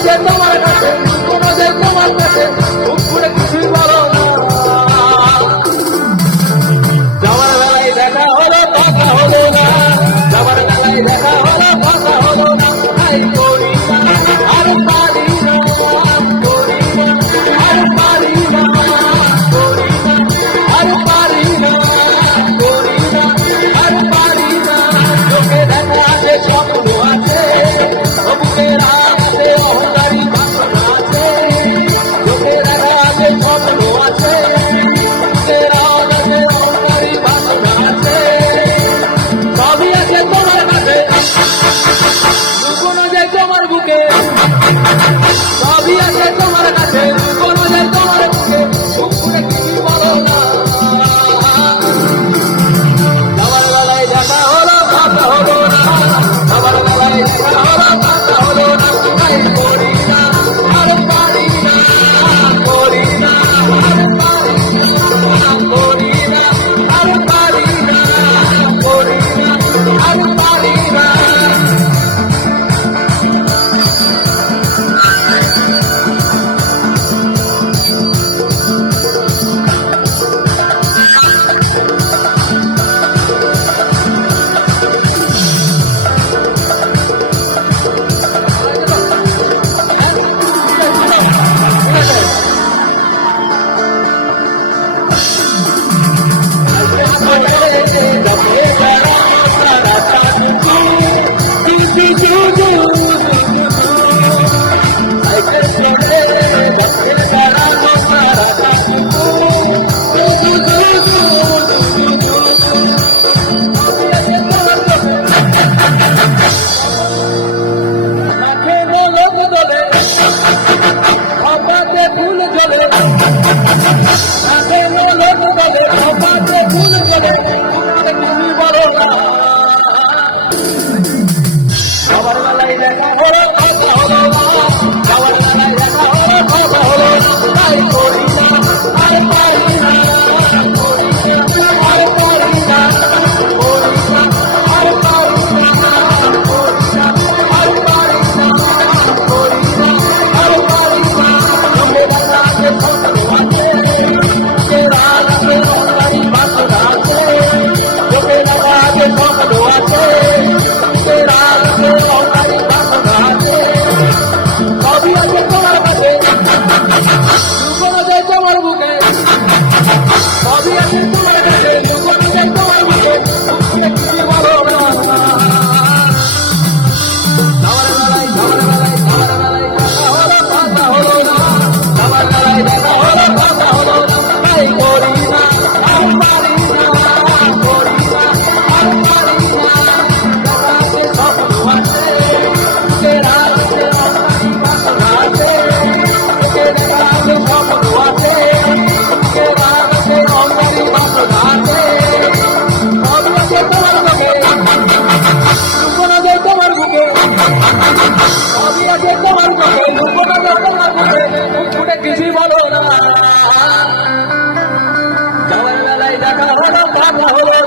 আছে তোমার কাছে, লুকোনো যে তোমার কাছে, মুখ করে কিছুই বলো না। যাওয়ার বেলায় দেখা হলো কথা হলো না, যাওয়ার বেলায় দেখা হলো কথা হলো না। তাই করি না আর পারি না, করি না আর পারি না, করি না আর পারি না, করি না আর পারি না। চোখে দেখা আছে স্বপ্ন আছে, বুকের আছে অহংকারী বাসনা আছে। চোখে দেখা আছে স্বপ্ন আছে, বুকের আছে অহংকারী বাসনা আছে। সবই আছে তোমার কাছে, লুকোনো যে তোমার বুকে। সবই আছে তোমার কাছে, লুকোনো যে তোমার বুকে, মুখ করে কিছুই বলো না। যাওয়ার বেলায় দেখা হলো কথা হলো না, যাওয়ার বেলায় দেখা হলো কথা হলো না। তাই করি না আর পারি না, করি না আর পারি না, করি না আর পারি না, করি না আর পারি না। সবার বেলায় দেখা হলো কথা হলো না, সবার বেলায় দেখা হলো কথা হলো না। তাই করি না আর পারি না, করি না আর পারি না, করি না আর পারি না, করি না আর পারি না, করি না আর পারি না। চোখে দেখা আছে স্বপ্ন আছে, বুকের আছে অহংকারী বাসনা আছে। চোখে দেখা আছে স্বপ্ন আছে, বুকের আছে অহংকারী বাসনা আছে। সবই আছে তোমার কাছে, লুকোনো যায় তোমার বুকে। সবই আছে তোমার কাছে, লুকোনো যায় তোমার বুকে, মুখ করে কিছুই বলো না। যাওয়ার বেলায় দেখা হলো কথা হলো না, যাওয়ার বেলায় দেখা হলো কথা হলো না। তাই করি না আর পারি না, করি না আর পারি না। দেখা আছে স্বপ্ন আছে, বুকের আছে অহংকারী বাসনা আছে। চোখে দেখা আছে স্বপ্ন আছে, বুকের আছে অহংকারী বাসনা আছে। সবই আছে তোমার বুকে, লুকোনো যায় তোমার বুকে। সবই আছে তোমার বুকে, লুকোনো যায় তোমার বুকে, মুখ ফুটে কিছুই বলো না। যাওয়ার বেলায় দেখা হলো কথা হলো